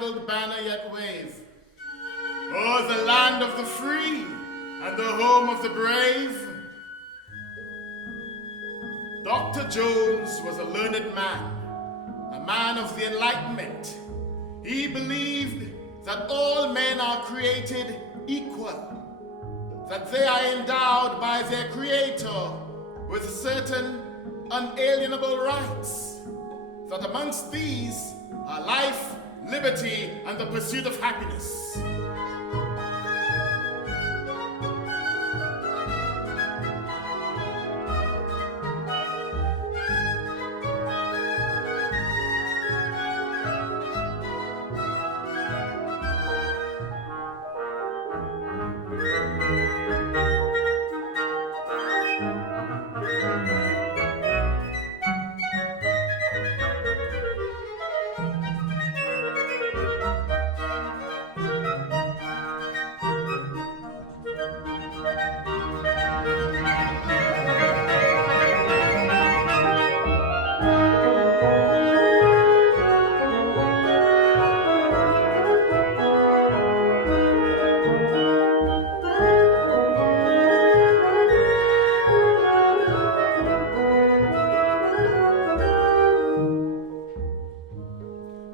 spangled banner yet wave o'er the land of the free and the home of the brave. Dr. Jones was a learned man, a man of the Enlightenment. He believed that all men are created equal, that they are endowed by their Creator with certain unalienable rights, that amongst these are life, liberty, and the pursuit of happiness.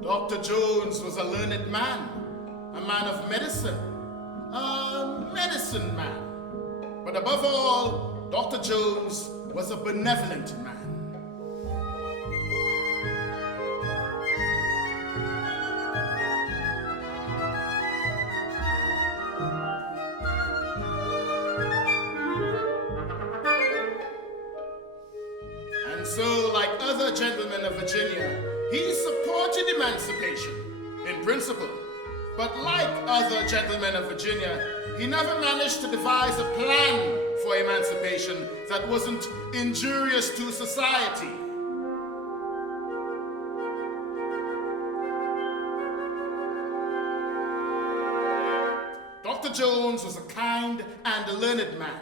Dr. Jones was a learned man, a man of medicine, a medicine man. But above all, Dr. Jones was a benevolent man. And so, like other gentlemen of Virginia, he supported emancipation in principle, but like other gentlemen of Virginia, he never managed to devise a plan for emancipation that wasn't injurious to society. Dr. Jones was a kind and a learned man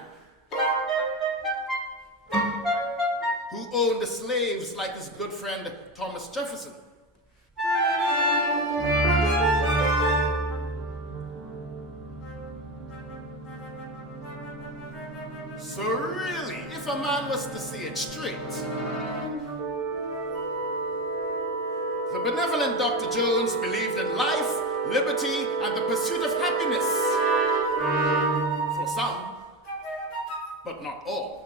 who owned the slaves like his good friend Thomas Jefferson. So really, if a man was to see it straight, the benevolent Dr. Jones believed in life, liberty, and the pursuit of happiness. For some, but not all.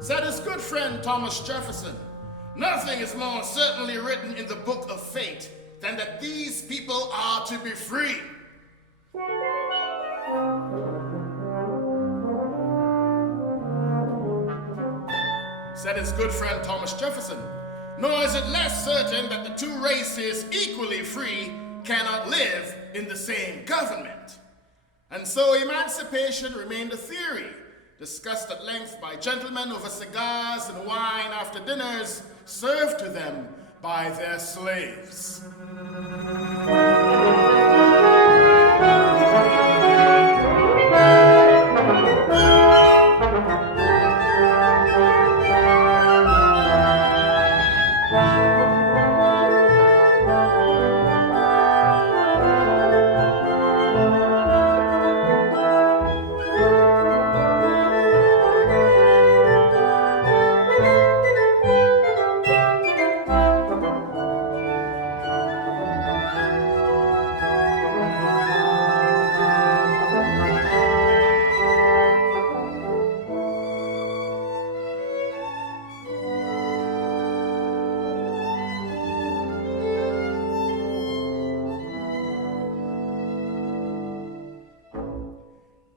Said his good friend Thomas Jefferson, nothing is more certainly written in the book of fate than that these people are to be free. Said his good friend Thomas Jefferson, nor is it less certain that the two races equally free cannot live in the same government. And so emancipation remained a theory, discussed at length by gentlemen over cigars and wine after dinners served to them by their slaves.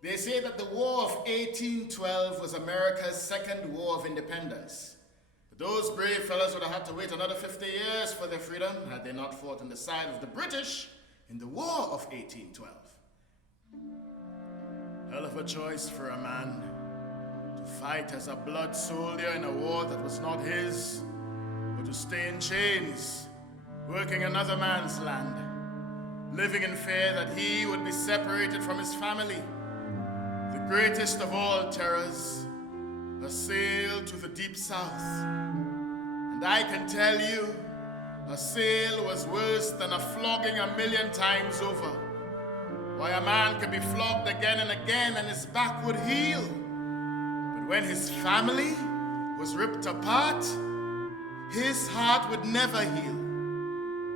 They say that the War of 1812 was America's second war of independence. Those brave fellows would have had to wait another 50 years for their freedom had they not fought on the side of the British in the War of 1812. Hell of a choice for a man to fight as a blood soldier in a war that was not his, or to stay in chains, working another man's land. living in fear that he would be separated from his family. The greatest of all terrors, a sail to the deep south. And I can tell you, a sail was worse than a flogging 1,000,000 times over. Why, a man could be flogged again and again and his back would heal. But when his family was ripped apart, his heart would never heal.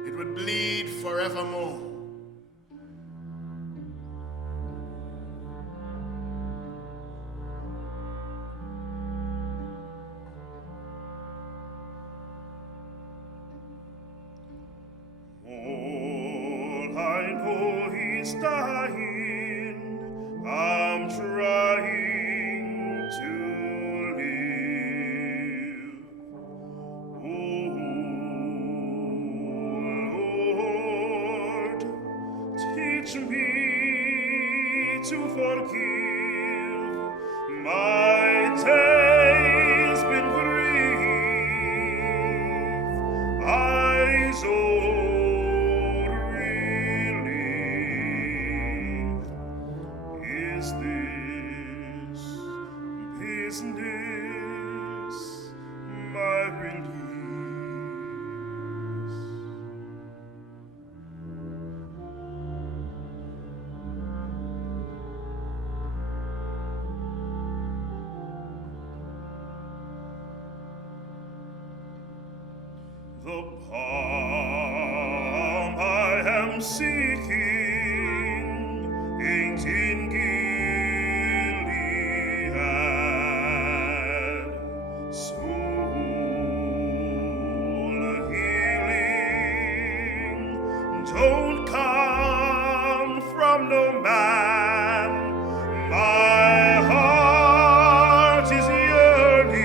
It would bleed forevermore. All I know is dying. I'm trying to live. Oh Lord, teach me to forgive. My day's been grief. Eyes relief. Is this business my release? The palm I am seeking ain't in Gilead. Soul healing don't come from no man. My heart is yearning.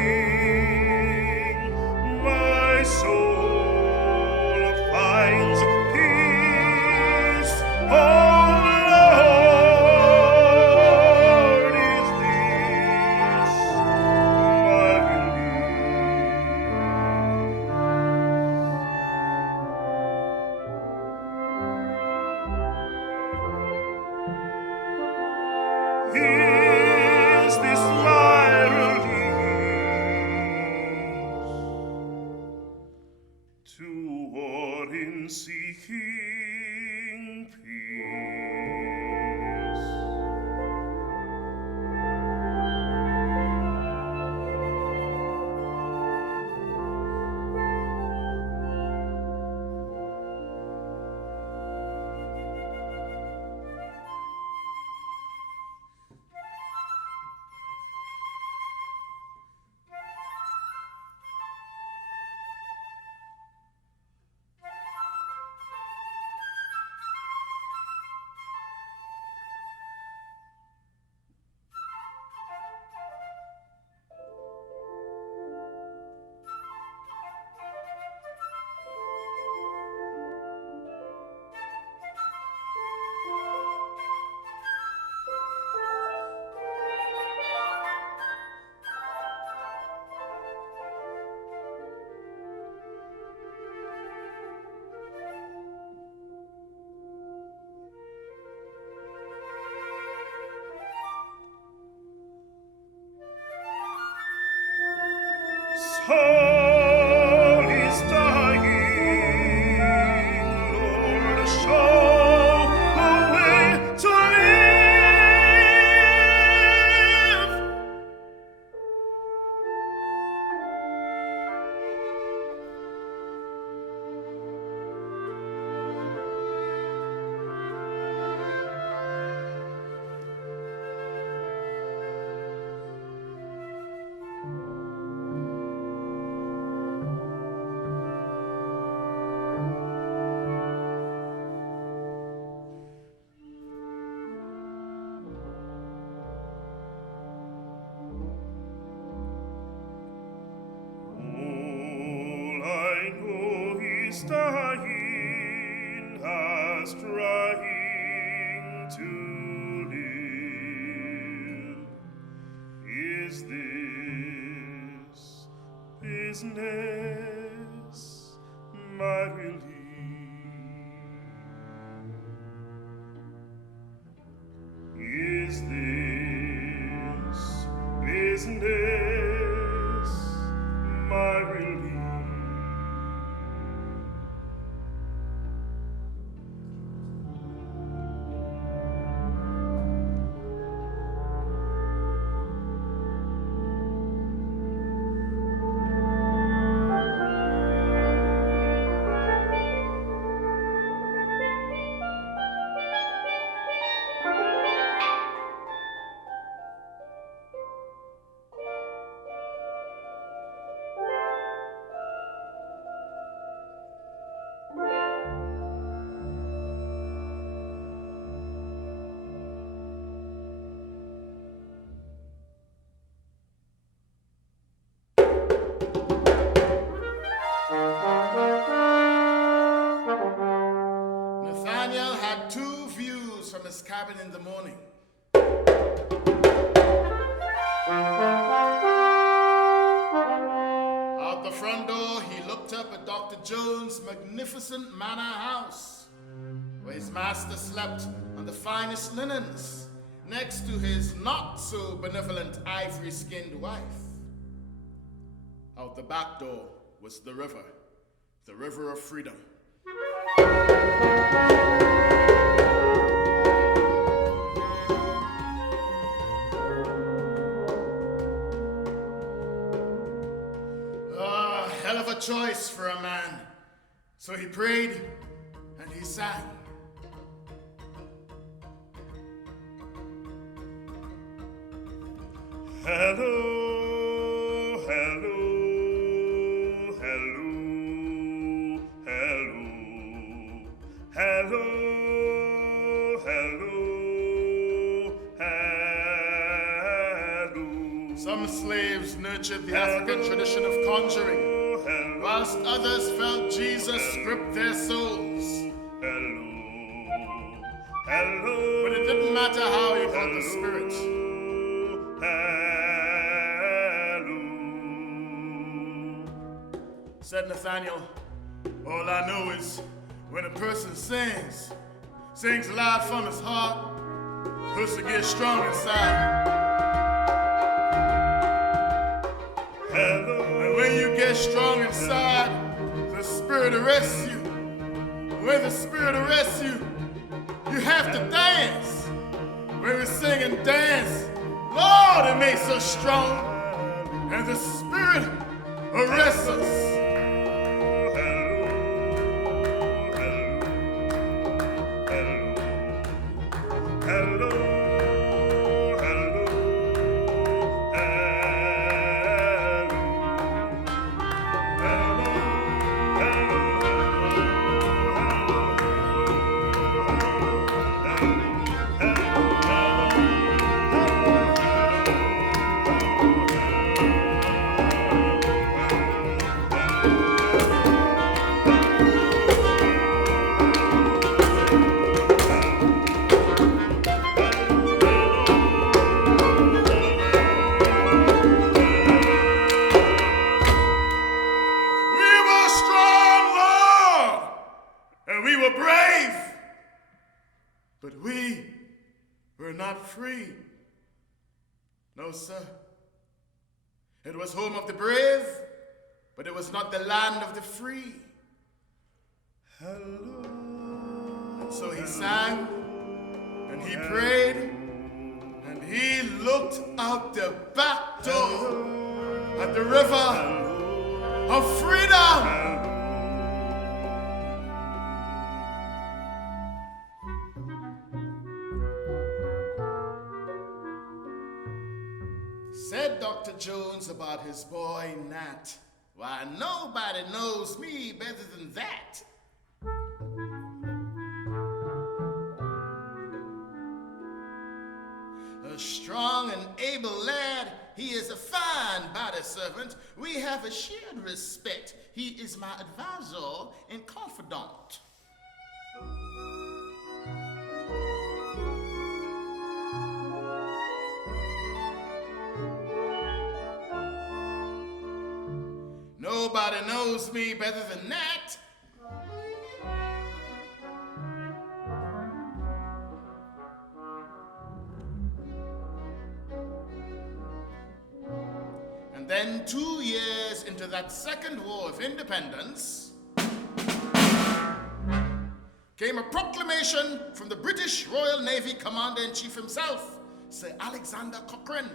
My soul finds peace. Oh Lord, is this my release? Is this my release? Toward in seeking peace. Soul is dying, Lord, show the way to live. All I know is dying, as trying to live. Is this business my release? is this business my relief? Nathaniel had two views from his cabin in the morning. Out the front door, he looked up at Dr. Jones' magnificent manor house, where his master slept on the finest linens, next to his not-so-benevolent ivory-skinned wife. Out the back door was the river of freedom. Hell of a choice for a man. So he prayed and he sang. Hello, hello, hello, hello, hello, hello, hello. Some slaves nurtured the African tradition of conjuring, whilst others felt Jesus grip their souls. Hello, hello. But it didn't matter how he caught the spirit. Said Nathaniel, all I know is when a person sings loud from his heart, the person gets strong inside. Hello. And when you get strong inside, the spirit arrests you. When the spirit arrests you, you have to dance. When we sing and dance, Lord, it makes us strong. And the spirit arrests us. Free. No, sir. It was home of the brave, but it was not the land of the free. Hello. And so he sang, and he prayed, and he looked out the back door at the river of freedom. Said Dr. Jones about his boy Nat, why, nobody knows me better than that. A strong and able lad, he is a fine body servant. We have a shared respect. He is my advisor and confidant. Nobody knows me better than that. then 2 years into that Second War of Independence, came a proclamation from the British Royal Navy Commander-in-Chief himself, Sir Alexander Cochrane.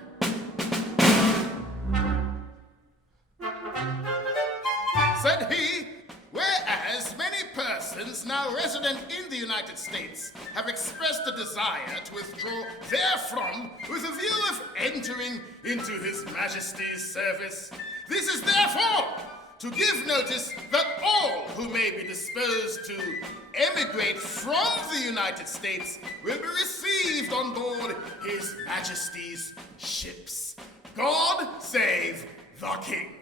Said he, whereas many persons now resident in the United States have expressed a desire to withdraw therefrom with a view of entering into His Majesty's service, this is therefore to give notice that all who may be disposed to emigrate from the United States will be received on board His Majesty's ships. God save the King,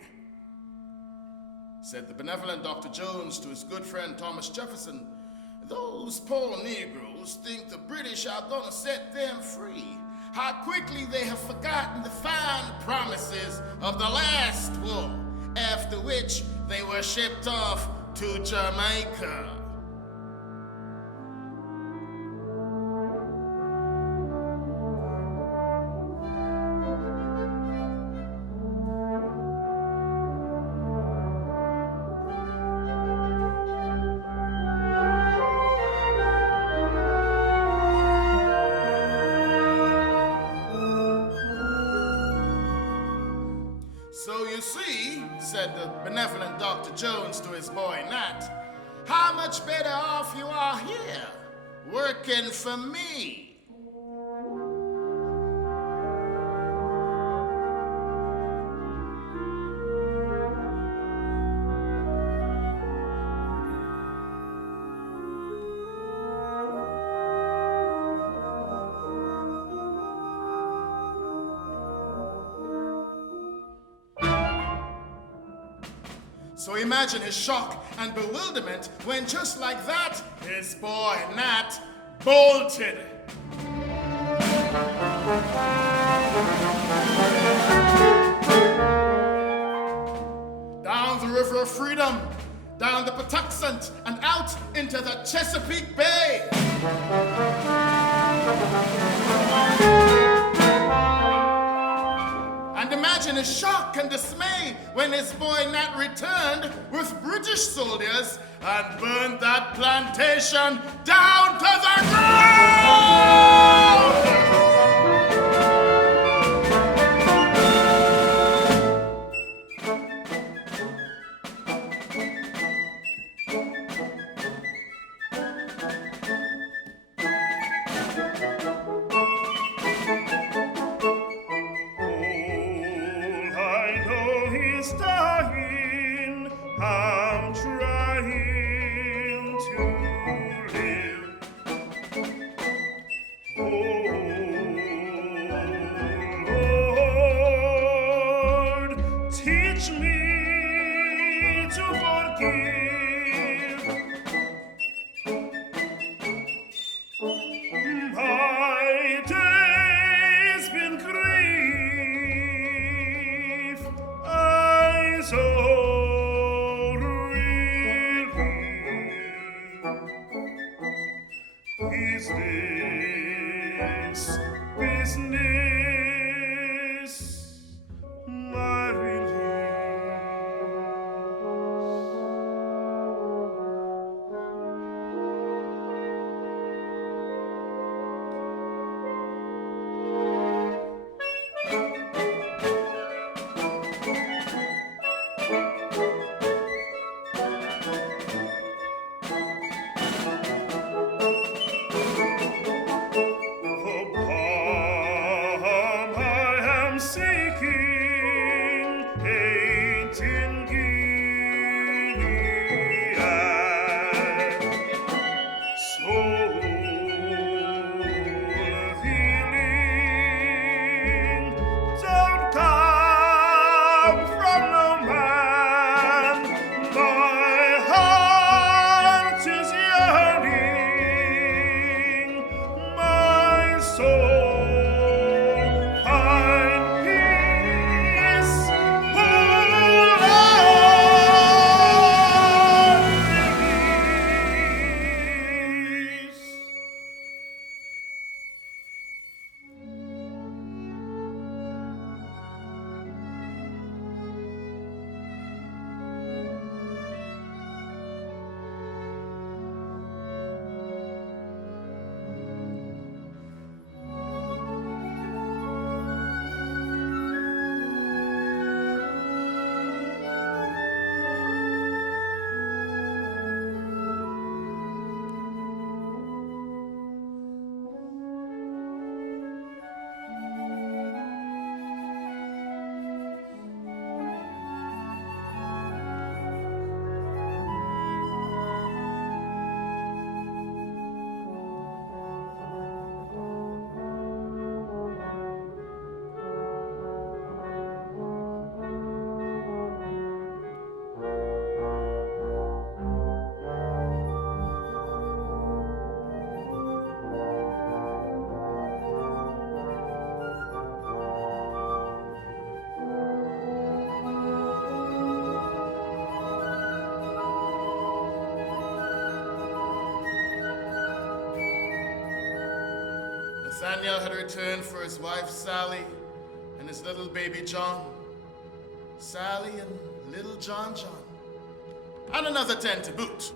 said the benevolent Dr. Jones to his good friend Thomas Jefferson. Those poor Negroes think the British are gonna set them free. How quickly they have forgotten the fine promises of the last war, after which they were shipped off to Jamaica. So you see, said the benevolent Dr. Jones to his boy Nat, how much better off you are here, working for me. So imagine his shock and bewilderment when just like that, his boy Nat bolted. Down the River of Freedom, down the Patuxent, and out into the Chesapeake Bay. And imagine his shock and dismay when his boy Nat returned with British soldiers and burned that plantation down to the ground! Nathaniel had returned for his wife Sally and his little baby John. Sally and little John, and another 10 to boot.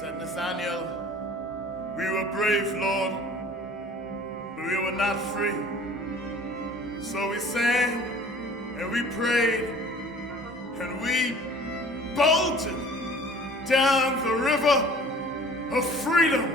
Said Nathaniel, "We were brave, Lord, but we were not free. So we sang, and we prayed, and we bolted down the river of freedom."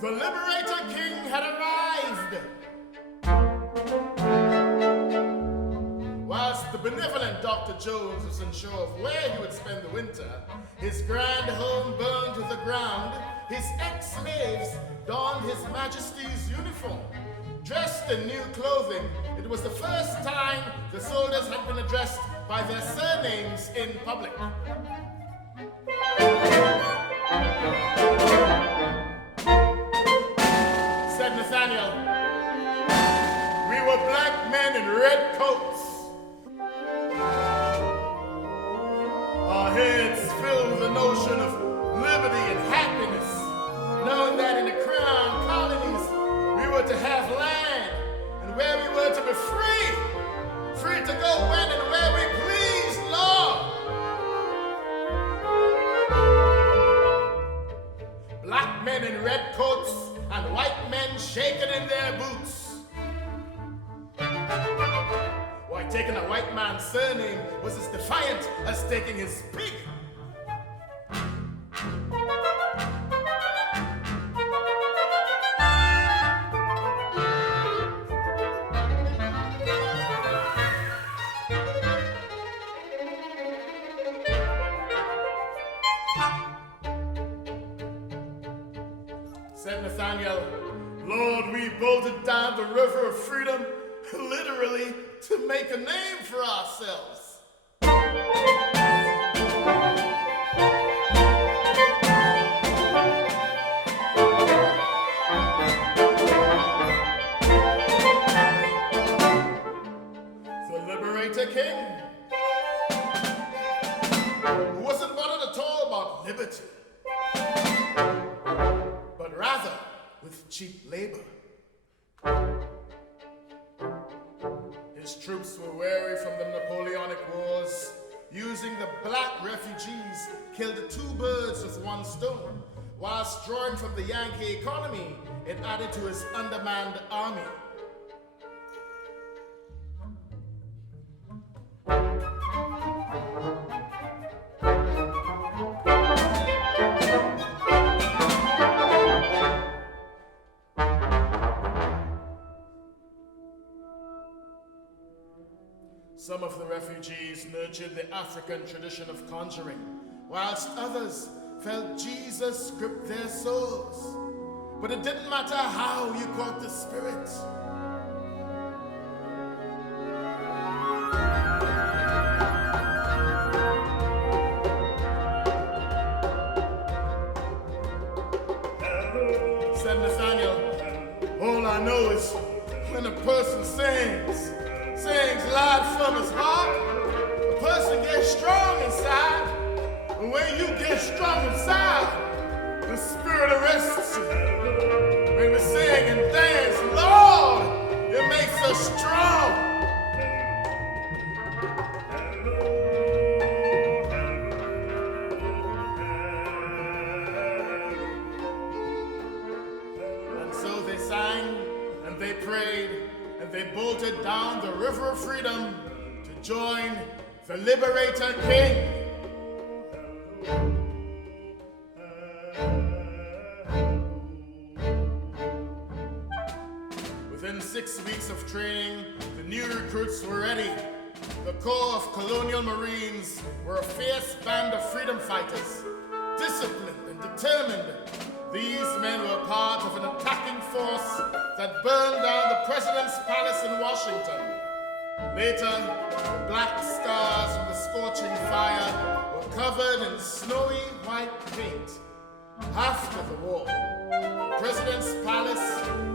The Liberator King had arrived. Whilst the benevolent Dr. Jones was unsure of where he would spend the winter, his grand home burned to the ground, his ex-slaves donned His Majesty's uniform. Dressed in new clothing, it was the first time the soldiers had been addressed by their surnames in public. Said Nathaniel, "We were black men in red coats. Our heads filled with the notion of liberty and happiness, knowing that in the crown colonies we were to have land, and where we were to be free, free to go when and where we pleased, Lord. Black men in red coats and white men shaking in their boots. Why, taking a white man's surname was as defiant as taking his pig. Said Nathaniel, "Lord, we bolted down the river of freedom, literally to make a name for ourselves." The Liberator King, who wasn't bothered at all about liberty, but rather with cheap labor. His troops were weary from the Napoleonic Wars, the black refugees killed two birds with one stone. Whilst drawing from the Yankee economy, it added to his undermanned army. Some of the refugees nurtured the African tradition of conjuring, whilst others felt Jesus grip their souls. But it didn't matter how you caught the spirit. Said Nathaniel, all I know is when a person sings loud from his heart, a person gets strong inside. And when you get strong inside, the spirit arrests you. When we sing and dance, Lord, it makes us strong. And so they sang and they prayed and they bolted down the river of freedom to join the Liberator King. Within 6 weeks of training, the new recruits were ready. The Corps of Colonial Marines were a fierce band of freedom fighters, disciplined and determined. These men were part of an attacking force that burned down the President's Palace in Washington. Later, the black scars from the scorching fire were covered in snowy white paint. After the war, the President's Palace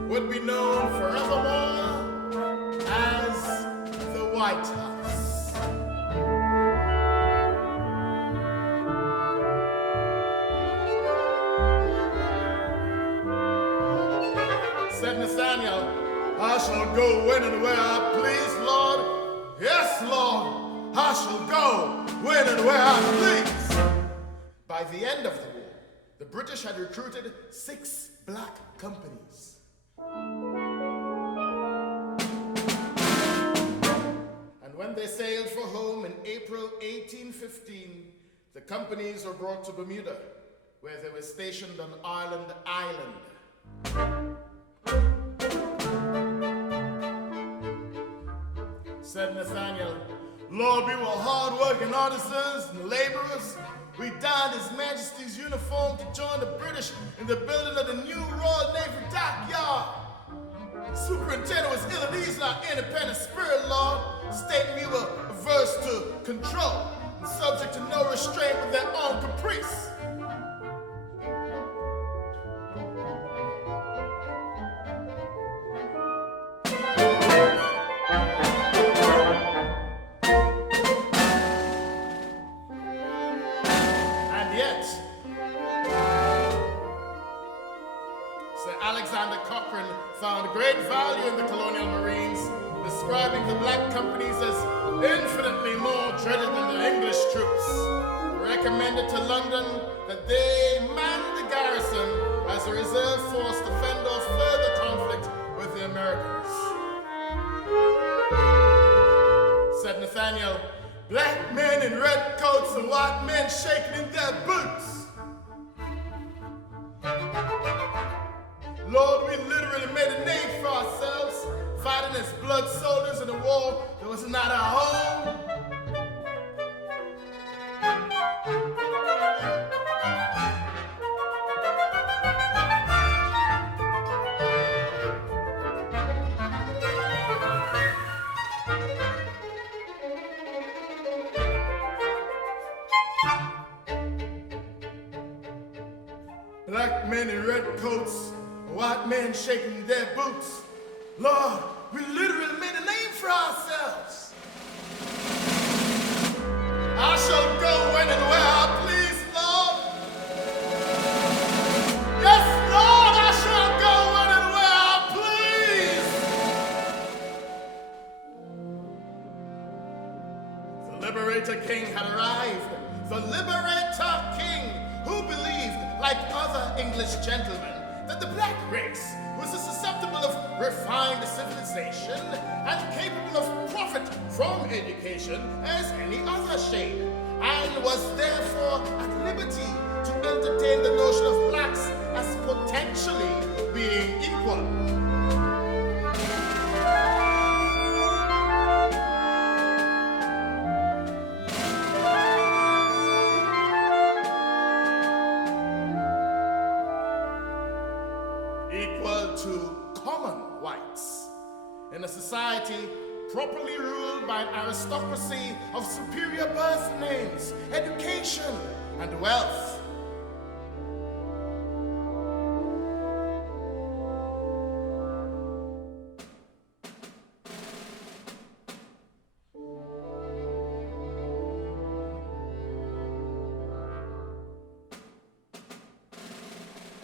would be known forevermore as the White House. Said Nathaniel, I shall go when and where I please, Lord. Yes, Lord, I shall go when and where I please. By the end of the war, the British had recruited 6 black companies. And when they sailed for home in April 1815, the companies were brought to Bermuda, where they were stationed on Island Island. Said Nathaniel, Lord, we were hard-working artisans and laborers. We donned His Majesty's uniform to join the British in the building of the new Royal Navy dockyard. The superintendent was ill at ease in our independent spirit, Lord, stating we were averse to control and subject to no restraint of their own caprice. Found great value in the Colonial Marines, describing the black companies as infinitely more dreaded than the English troops. Recommended to London that they man the garrison as a reserve force to fend off further conflict with the Americans. Said Nathaniel, black men in red coats and white men shaking in their boots. Lord, we literally made a name for ourselves, fighting as blood soldiers in a war that was not our home. Black men in red coats, white men shaking their boots. Lord, we literally made a name for ourselves. I shall go when and where I please, Lord. Yes, Lord, I shall go when and where I please. The Liberator king had arrived, the liberator king, who believed, like other English gentlemen, that the black race was as susceptible of refined civilization and capable of profit from education as any other shade, and was therefore at liberty to entertain the notion of blacks as potentially being equal. Equal to common whites in a society properly ruled by an aristocracy of superior birth names, education, and wealth.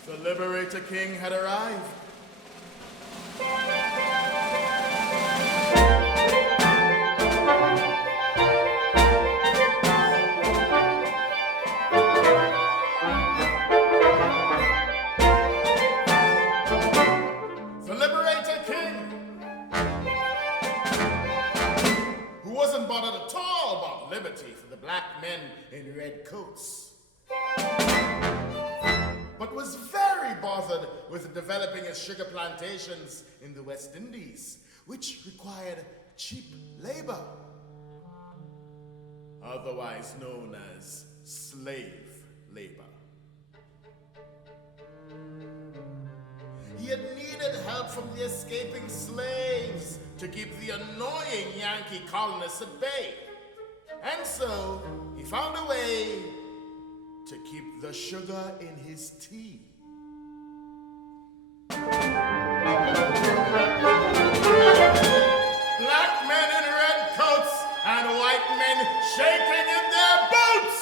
The liberator king had arrived. The liberator king, who wasn't bothered at all about liberty for the black men in red coats, but was very bothered with developing his sugar plantations in the West Indies, which required cheap labor, otherwise known as slave labor. He had needed help from the escaping slaves to keep the annoying Yankee colonists at bay, and so he found a way to keep the sugar in his tea. Black men in red coats and white men shaking in their boots!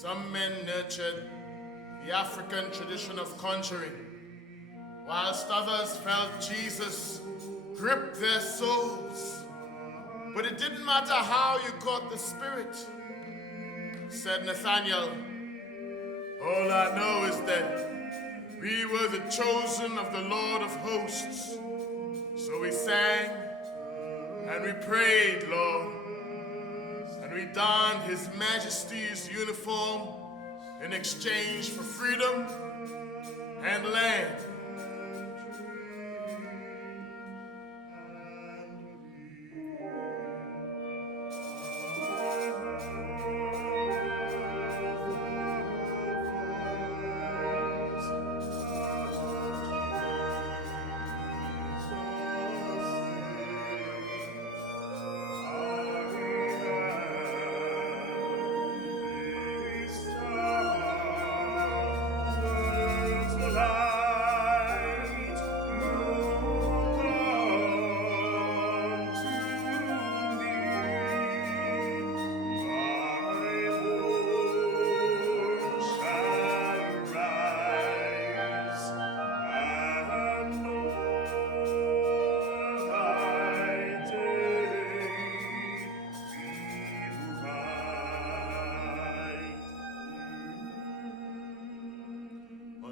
Some men nurtured the African tradition of conjuring, whilst others felt Jesus grip their souls. But it didn't matter how you got the Spirit, said Nathaniel. All I know is that we were the chosen of the Lord of hosts. So we sang and we prayed, Lord, and we donned His Majesty's uniform in exchange for freedom and land.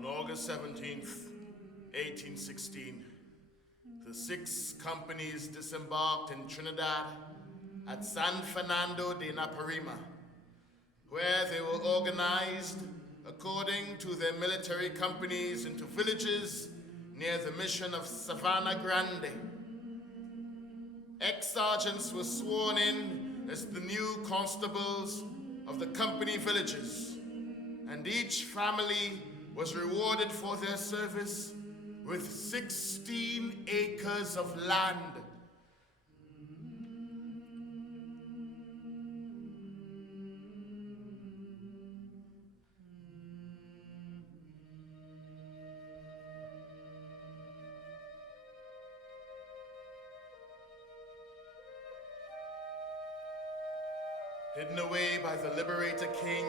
August 17th, 1816, the 6 companies disembarked in Trinidad at San Fernando de Naparima, where they were organized according to their military companies into villages near the mission of Savannah Grande. Ex-sergeants were sworn in as the new constables of the company villages, and each family was rewarded for their service with 16 acres of land. Hidden away by the Liberator King,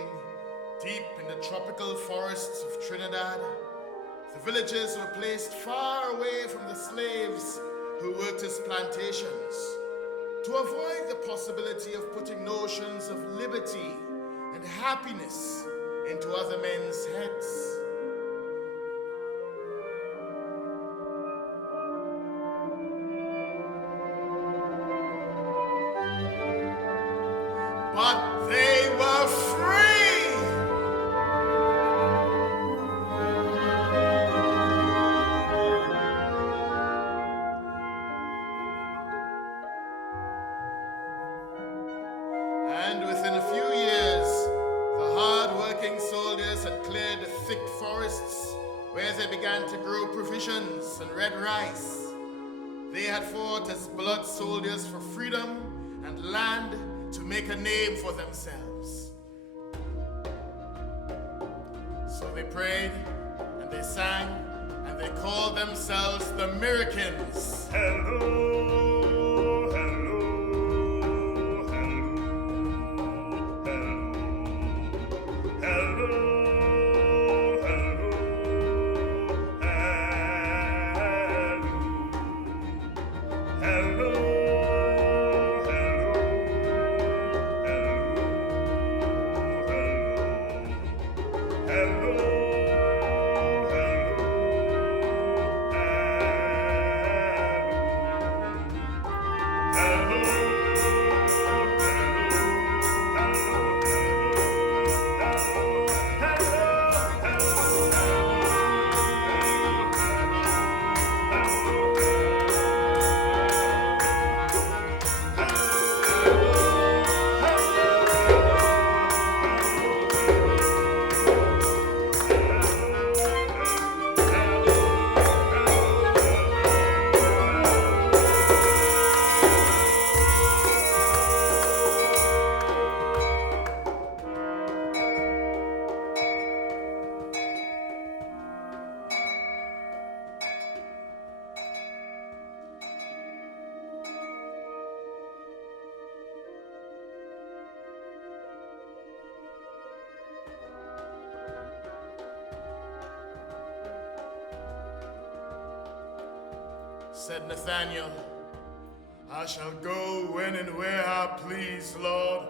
deep in the tropical forests of Trinidad, the villages were placed far away from the slaves who worked as plantations, to avoid the possibility of putting notions of liberty and happiness into other men's heads. But they were free! And within a few years, the hard-working soldiers had cleared the thick forests where they began to grow provisions and red rice. They had fought as blood soldiers for freedom and land to make a name for themselves. So they prayed, and they sang, and they called themselves the Americans. Hello, hello, hello, hello, hello, hello, hello, hello. Said Nathaniel, I shall go when and where I please, Lord.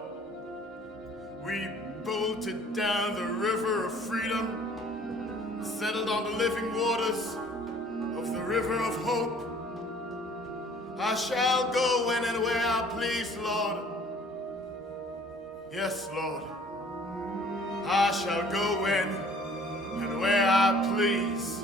We bolted down the river of freedom, settled on the living waters of the river of hope. I shall go when and where I please, Lord. Yes, Lord. I shall go when and where I please.